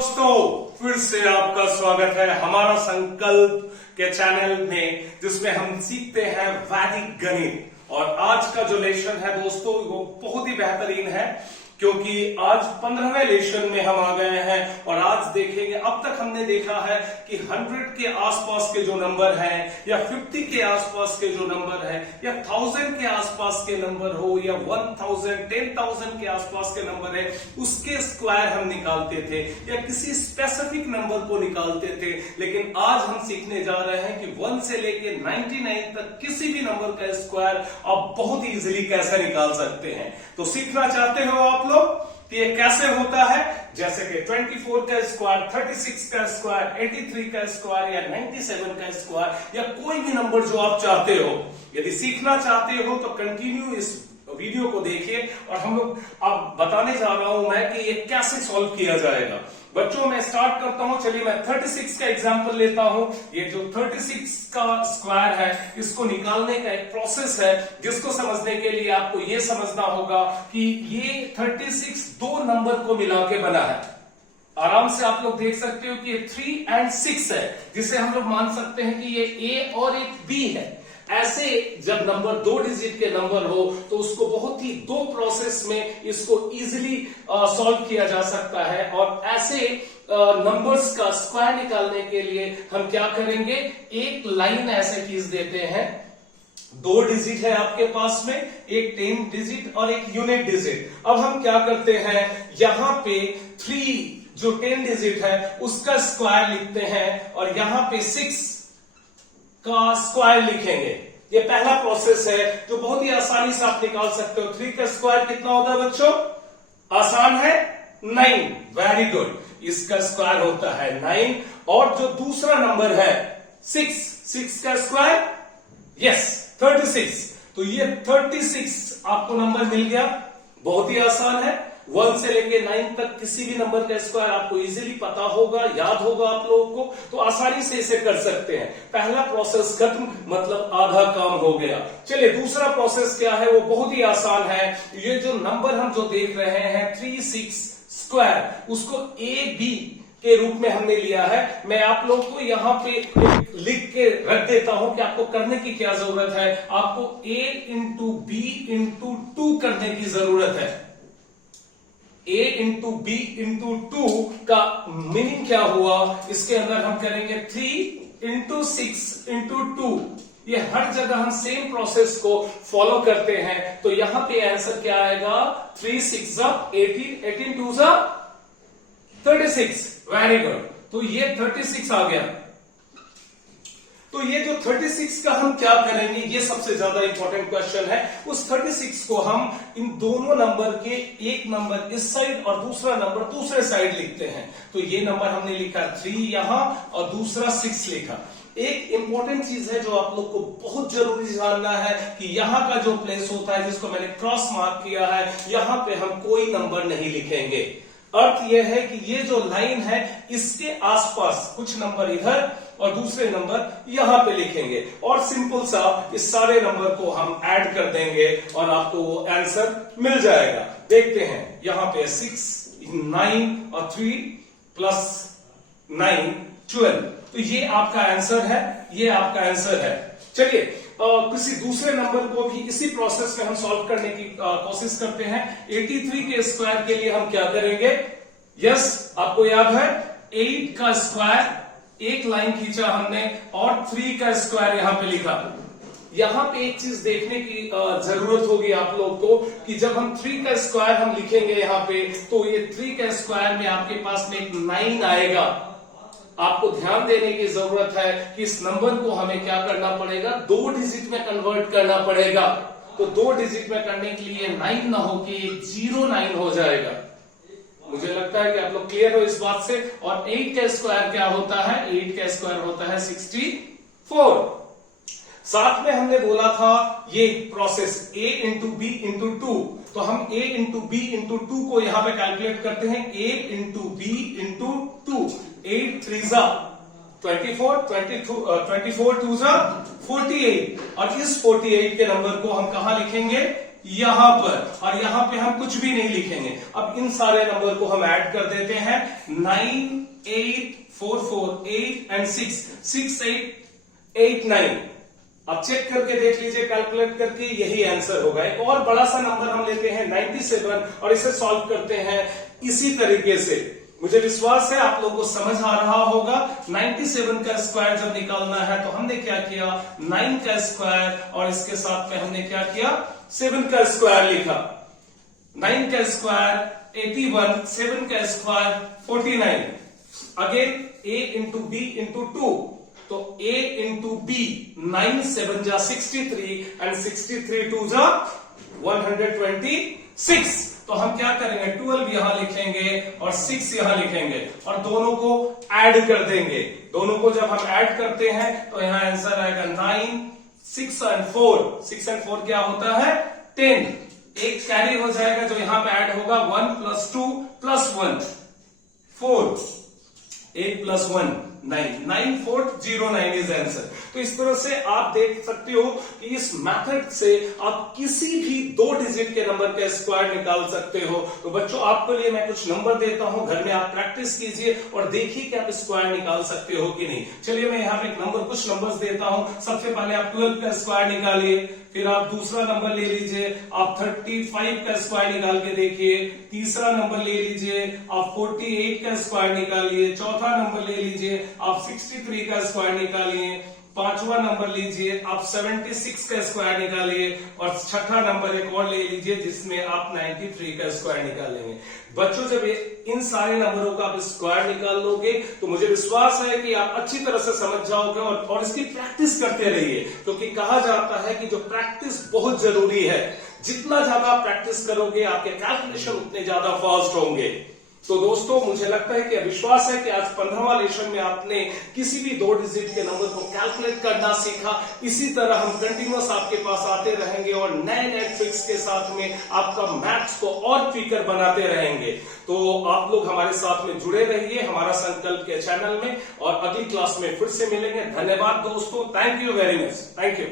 दोस्तों फिर से आपका स्वागत है हमारा संकल्प के चैनल में, जिसमें हम सीखते हैं वैदिक गणित। और आज का जो लेसन है दोस्तों वो बहुत ही बेहतरीन है, क्योंकि आज 15वें लेसन में हम आ गए हैं। और आज देखेंगे, अब तक हमने देखा है कि 100 के आसपास के जो नंबर हैं, या 50 के आसपास के जो नंबर है, या 1000 के आसपास के नंबर हो, या 1000 10,000 के आसपास के नंबर है, उसके स्क्वायर हम निकालते थे या किसी स्पेसिफिक नंबर को निकालते थे। लेकिन आज हम सीखने जा रहे हैं कि 1 से लेके 99 तक किसी भी नंबर का स्क्वायर आप बहुत इजीली कैसे निकाल सकते हैं। तो सीखना चाहते हो आप लोग कि ये कैसे होता है? जैसे कि 24 का स्क्वायर, 36 का स्क्वायर, 83 का स्क्वायर, या 97 का स्क्वायर, या कोई भी नंबर जो आप चाहते हो। यदि सीखना चाहते हो तो कंटिन्यू इस वीडियो को देखिए, और हम लोग अब बताने जा रहा हूं मैं कि ये कैसे सॉल्व किया जाएगा। बच्चों मैं स्टार्ट करता हूं। चलिए मैं 36 का एग्जांपल लेता हूं। ये जो 36 का स्क्वायर है, इसको निकालने का एक प्रोसेस है, जिसको समझने के लिए आपको ये समझना होगा कि ये 36 दो नंबर को मिला के बना है। आराम से आप लोग देख सकते हो कि ये 3 और 6 है, जिसे हम लोग मान सकते हैं कि ये ए और एक बी है। ऐसे जब नंबर 2 डिजिट के नंबर हो तो उसको बहुत ही 2 प्रोसेस में इसको इजीली सॉल्व किया जा सकता है। और ऐसे नंबर्स का स्क्वायर निकालने के लिए हम क्या करेंगे, एक लाइन ऐसे खींच देते हैं। 2 डिजिट है आपके पास में, एक 10 डिजिट और एक यूनिट डिजिट। अब हम क्या करते हैं, यहां पे 3 जो 10 डिजिट है उसका स्क्वायर लिखते हैं, और यहां पे 6 का स्क्वायर लिखेंगे। ये पहला प्रोसेस है जो बहुत ही आसानी से आप निकाल सकते हो। 3 का स्क्वायर कितना होता है बच्चों? आसान है, 9। Very good. इसका स्क्वायर होता है 9। और जो दूसरा नंबर है 6 का स्क्वायर, यस 36। तो ये 36 आपको नंबर मिल गया। बहुत ही आसान है। 1 से लेके 9 तक किसी भी नंबर का स्क्वायर आपको इजीली पता होगा, याद होगा आप लोगों को, तो आसानी से इसे कर सकते हैं। पहला प्रोसेस खत्म, मतलब आधा काम हो गया। चलिए दूसरा प्रोसेस क्या है, वो बहुत ही आसान है। ये जो नंबर हम जो देख रहे हैं 36 स्क्वायर, उसको ए बी के रूप में हमने लिया है। मैं आप लोग को यहां पे लिख के रख देता हूं कि आपको करने की क्या जरूरत है। आपको a इंटू बी इंटू 2 करने की जरूरत है। a इंटू बी इंटू 2 का मीनिंग क्या हुआ, इसके अंदर हम करेंगे 3 इंटू 6 इंटू 2। ये हर जगह हम सेम प्रोसेस को फॉलो करते हैं। तो यहां पे आंसर क्या आएगा, 3 6 18, 18 2 36। Very good. तो ये 36 आ गया। तो ये जो 36 का हम क्या करेंगे, ये सबसे ज्यादा इंपॉर्टेंट क्वेश्चन है। उस 36 को हम इन दोनों नंबर के, एक नंबर इस साइड और दूसरा नंबर दूसरे साइड लिखते हैं। तो ये नंबर हमने लिखा 3 यहां और दूसरा 6 लिखा। एक इंपॉर्टेंट चीज है जो आप लोग को बहुत जरूरी जानना है कि यहां का जो प्लेस होता है, जिसको मैंने क्रॉस मार्क किया है, यहां पे हम कोई नंबर नहीं लिखेंगे। अर्थ यह है कि ये जो लाइन है, इसके आसपास कुछ नंबर इधर और दूसरे नंबर यहां पे लिखेंगे, और सिंपल सा इस सारे नंबर को हम ऐड कर देंगे और आपको वो आंसर मिल जाएगा। देखते हैं, यहां पे 6 9 और 3 प्लस 9 12। तो ये आपका आंसर है, ये आपका आंसर है। चलिए किसी दूसरे नंबर को भी इसी प्रोसेस में हम सॉल्व करने की कोशिश करते हैं। 83 के स्क्वायर के लिए हम क्या करेंगे, यस आपको याद है 8 का स्क्वायर, एक लाइन खींचा हमने, और 3 का स्क्वायर यहां पे लिखा। यहां पे एक चीज देखने की जरूरत होगी आप लोग को कि जब हम 3 का स्क्वायर हम लिखेंगे यहां पे, तो ये 3 का स्क्वायर में आपके पास में एक 9 आएगा। आपको ध्यान देने की जरूरत है कि इस नंबर को हमें क्या करना पड़ेगा, 2 डिजिट में कन्वर्ट करना पड़ेगा। तो 2 डिजिट में करने के लिए 9 ना होके 09 हो जाएगा। मुझे लगता है कि आप लोग क्लियर हो इस बात से। और 8 का स्क्वायर क्या होता है, 8 का स्क्वायर होता है 64। साथ में हमने बोला था ये process a into B into 2, तो हम a इंटू बी इंटू 2 को यहां पे कैलकुलेट करते हैं। a into B into 2, 8 3 24, 24 2 48। और इस 48 के नंबर को हम कहां लिखेंगे, यहां पर, और यहां पे हम कुछ भी नहीं लिखेंगे। अब इन सारे नंबर को हम ऐड कर देते हैं। 9, 8, 4, 4, 8 एंड 6, 6, 8, 8, 9। अब चेक करके देख लीजिए, कैलकुलेट करके, यही आंसर होगा। एक और बड़ा सा नंबर हम लेते हैं 97 और इसे सॉल्व करते हैं इसी तरीके से। मुझे विश्वास है आप लोगों को समझ आ रहा होगा। 97 का स्क्वायर जब निकालना है तो हमने क्या किया, 9 का स्क्वायर और इसके साथ में हमने क्या किया, 7 का स्क्वायर लिखा। 9 का स्क्वायर 81, 7 का square 49। Again a into B into 2, तो a इंटू बी, 9 7 जा 63 एंड 63 2 जा 126। तो हम क्या करेंगे, 12 यहां लिखेंगे और 6 यहां लिखेंगे और दोनों को ऐड कर देंगे। दोनों को जब हम ऐड करते हैं तो यहां आंसर आएगा 9, 6 एंड 4। 6 एंड 4 क्या होता है, 10। एक कैरी हो जाएगा जो यहां पे ऐड होगा, 1 + 2 + 1 4, 8 + 1 9, 9409 इज आंसर। तो इस तरह से आप देख सकते हो कि इस मेथड से आप किसी भी 2 डिजिट के नंबर का स्क्वायर निकाल सकते हो। तो बच्चों आपके लिए मैं कुछ नंबर देता हूं, घर में आप प्रैक्टिस कीजिए और देखिए कि आप स्क्वायर निकाल सकते हो कि नहीं। चलिए मैं यहां पे कुछ नंबर्स देता हूं। सबसे पहले आप 12 का स्क्वायर निकालिए, फिर आप दूसरा नंबर ले लीजिए, आप 35 का स्क्वायर निकाल के देखिए। तीसरा नंबर ले लीजिए, आप 48 का स्क्वायर निकालिए। चौथा नंबर ले लीजिए, आप 63 का स्क्वायर निकालिए। पांचवा नंबर लीजिए, आप 76 का स्क्वायर निकालिए और छठा नंबर एक और ले लीजिए जिसमें आप 93 का स्क्वायर निकालेंगे। बच्चों जब इन सारे नंबरों का आप स्क्वायर निकाल लोगे तो मुझे विश्वास है कि आप अच्छी तरह से समझ जाओगे और इसकी प्रैक्टिस करते रहिए, क्योंकि कहा जाता है कि जो प्रैक्टिस बहुत जरूरी है। जितना ज्यादा आप प्रैक्टिस करोगे आपके कैलकुलेशन उतने ज्यादा फास्ट होंगे। तो दोस्तों मुझे लगता है कि विश्वास है कि आज 15वां लेसन में आपने किसी भी 2 डिजिट के नंबर को कैलकुलेट करना सीखा। इसी तरह हम कंटिन्यूअस आपके पास आते रहेंगे और नए नए ट्रिक्स के साथ में आपका मैथ्स को और क्विकर बनाते रहेंगे। तो आप लोग हमारे साथ में जुड़े रहिए हमारा संकल्प के चैनल में, और अगली क्लास में फिर से मिलेंगे। धन्यवाद दोस्तों, thank you very much, thank you.